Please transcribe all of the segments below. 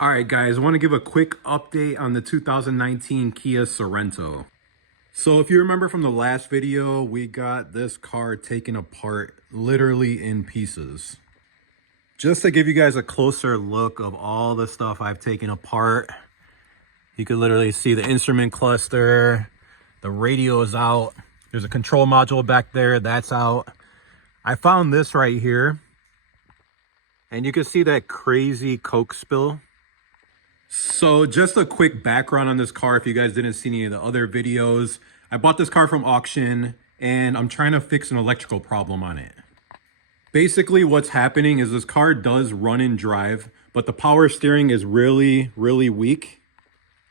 All right, guys, I want to give a quick update on the 2019 Kia Sorento. So if you remember from the last video, we got this car taken apart literally in pieces. Just to give you guys a closer look of all the stuff I've taken apart, you can literally see the instrument cluster, the radio is out, there's a control module back there, that's out. I found this right here, and you can see that crazy Coke spill. So just a quick background on this car if you guys didn't see any of the other videos. I bought this car from auction and I'm trying to fix an electrical problem on it. Basically what's happening is this car does run and drive, but the power steering is really weak.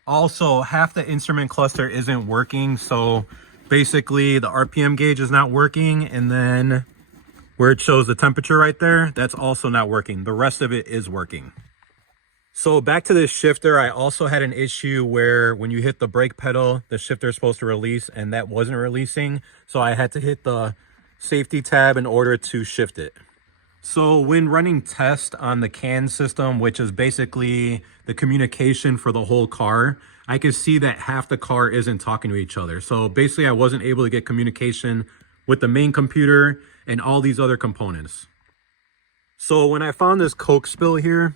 Also, half the instrument cluster isn't working, so basically the RPM gauge is not working, and then where it shows the temperature right there, that's also not working. The rest of it is working. So back to this shifter, I also had an issue where when you hit the brake pedal, the shifter is supposed to release and that wasn't releasing. So I had to hit the safety tab in order to shift it. So when running tests on the CAN system, which is basically the communication for the whole car, I could see that half the car isn't talking to each other. So basically I wasn't able to get communication with the main computer and all these other components. So when I found this Coke spill here,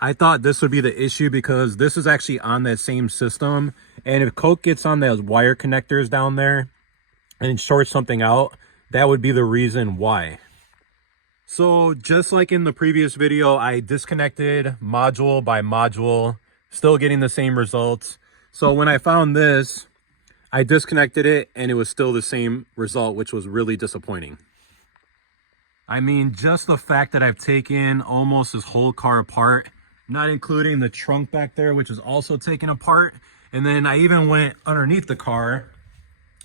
I thought this would be the issue because this is actually on that same system. And if Coke gets on those wire connectors down there and shorts something out, that would be the reason why. So just like in the previous video, I disconnected module by module, still getting the same results. So when I found this, I disconnected it and it was still the same result, which was really disappointing. I mean, just the fact that I've taken almost this whole car apart, not including the trunk back there, which is also taken apart. And then I even went underneath the car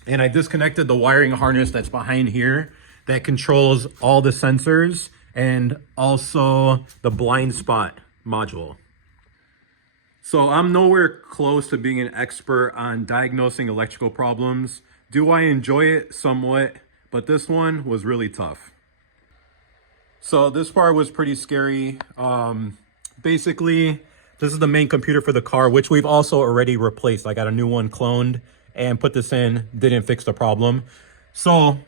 and I disconnected the wiring harness that's behind here that controls all the sensors and also the blind spot module. So I'm nowhere close to being an expert on diagnosing electrical problems. Do I enjoy it? Somewhat, but this one was really tough. So this part was pretty scary. Basically, this is the main computer for the car, which we've also already replaced. I got a new one cloned and put this in, didn't fix the problem. So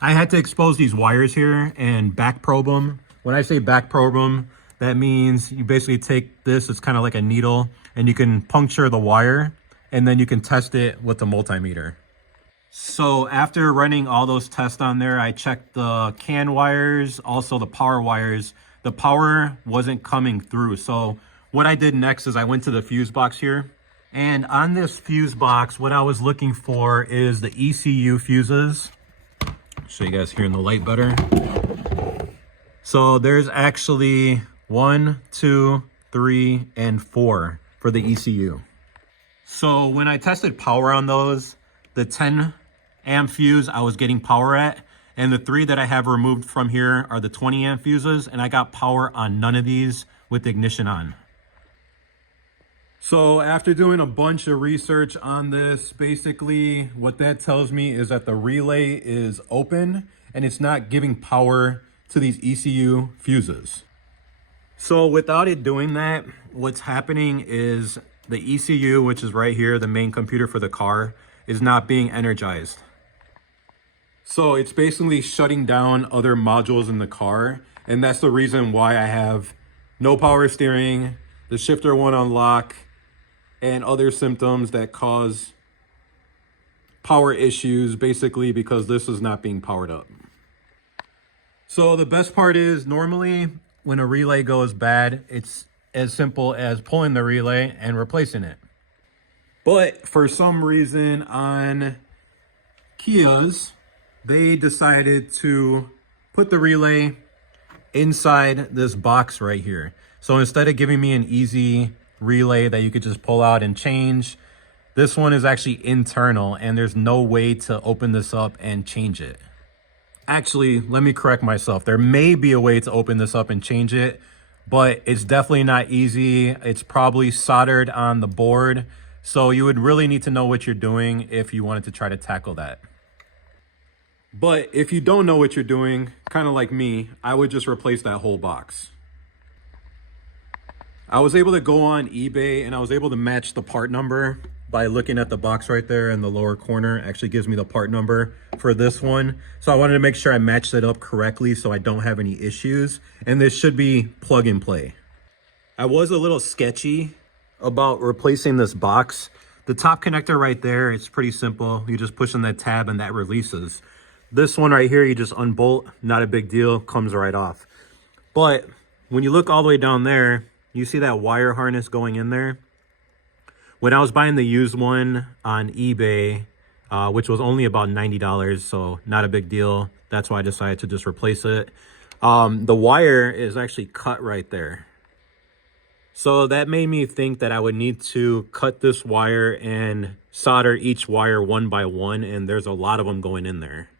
I had to expose these wires here and back probe them. When I say back probe them, that means you basically take this, it's kind of like a needle, and you can puncture the wire, and then you can test it with the multimeter. So after running all those tests on there, I checked the CAN wires, also the power wires. The power wasn't coming through. So what I did next is I went to the fuse box here. And on this fuse box, what I was looking for is the ECU fuses. Show you guys here in the light better. So there's actually 1, 2, 3, and 4 for the ECU. So when I tested power on those, the 10 amp fuse I was getting power at, and the 3 that I have removed from here are the 20 amp fuses, and I got power on none of these with the ignition on. So after doing a bunch of research on this, basically what that tells me is that the relay is open and it's not giving power to these ECU fuses. So without it doing that, what's happening is the ECU, which is right here, the main computer for the car, is not being energized. So it's basically shutting down other modules in the car. And that's the reason why I have no power steering, the shifter won't unlock, and other symptoms that cause power issues, basically because this is not being powered up. So the best part is normally when a relay goes bad, it's as simple as pulling the relay and replacing it. But for some reason on Kias, they decided to put the relay inside this box right here. So instead of giving me an easy relay that you could just pull out and change, this one is actually internal and there's no way to open this up and change it. Actually, let me correct myself. There may be a way to open this up and change it, but it's definitely not easy. It's probably soldered on the board. So you would really need to know what you're doing if you wanted to try to tackle that. But if you don't know what you're doing, kind of like me, I would just replace that whole box. I was able to go on eBay and I was able to match the part number by looking at the box right there in the lower corner. It actually gives me the part number for this one. So I wanted to make sure I matched it up correctly so I don't have any issues. And this should be plug and play. I was a little sketchy about replacing this box. The top connector right there, it's pretty simple. You just push on that tab and that releases. This one right here, you just unbolt, not a big deal, comes right off. But when you look all the way down there, you see that wire harness going in there. When I was buying the used one on eBay, which was only about $90, so not a big deal. That's why I decided to just replace it. The wire is actually cut right there. So that made me think that I would need to cut this wire and solder each wire one by one, and there's a lot of them going in there.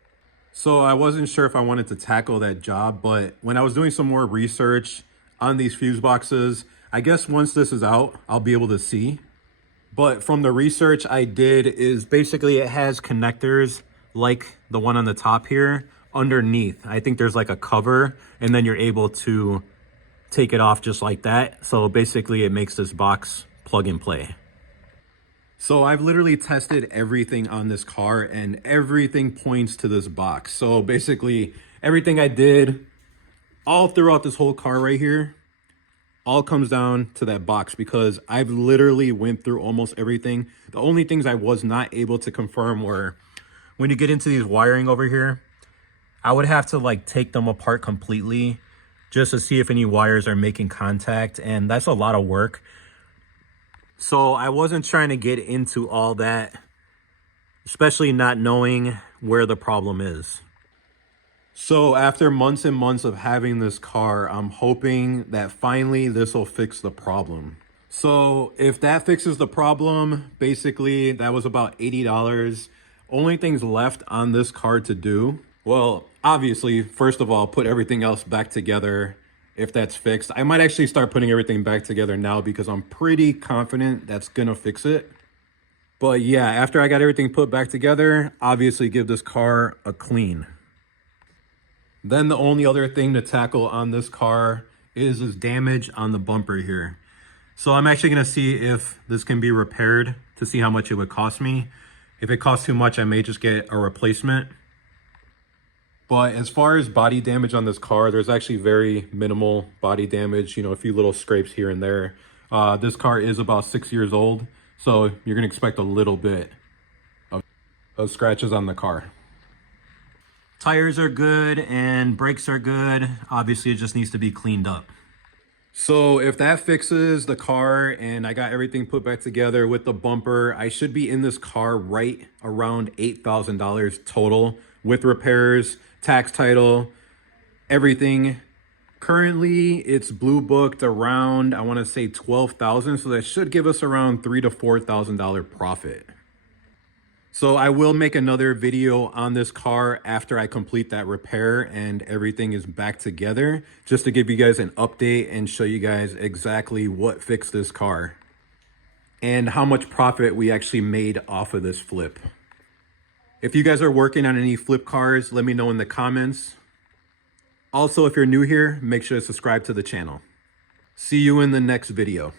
So I wasn't sure if I wanted to tackle that job, but when I was doing some more research on these fuse boxes, I guess once this is out, I'll be able to see. But from the research I did is basically it has connectors like the one on the top here underneath. I think there's like a cover and then you're able to take it off just like that. So basically it makes this box plug and play. So I've literally tested everything on this car and everything points to this box. So basically everything I did all throughout this whole car right here all comes down to that box because I've literally went through almost everything. The only things I was not able to confirm were when you get into these wiring over here, I would have to like take them apart completely just to see if any wires are making contact, and that's a lot of work. So I wasn't trying to get into all that, especially not knowing where the problem is. So after months and months of having this car, I'm hoping that finally this will fix the problem. So if that fixes the problem, basically that was about $80. Only things left on this car to do, well, obviously, first of all, put everything else back together. If that's fixed, I might actually start putting everything back together now because I'm pretty confident that's gonna fix it. But yeah, after I got everything put back together, obviously give this car a clean. Then the only other thing to tackle on this car is this damage on the bumper here. So I'm actually gonna see if this can be repaired to see how much it would cost me. If it costs too much, I may just get a replacement. But as far as body damage on this car, there's actually very minimal body damage, you know, a few little scrapes here and there. This car is about 6 years old, so you're gonna expect a little bit of scratches on the car. Tires are good and brakes are good. Obviously, it just needs to be cleaned up. So if that fixes the car and I got everything put back together with the bumper, I should be in this car right around $8,000 total with repairs, tax, title, everything. Currently, it's blue booked around, I want to say 12,000, so that should give us around $3,000 to $4,000 profit. So I will make another video on this car after I complete that repair and everything is back together, just to give you guys an update and show you guys exactly what fixed this car and how much profit we actually made off of this flip. If you guys are working on any flip cars, let me know in the comments. Also, if you're new here, make sure to subscribe to the channel. See you in the next video.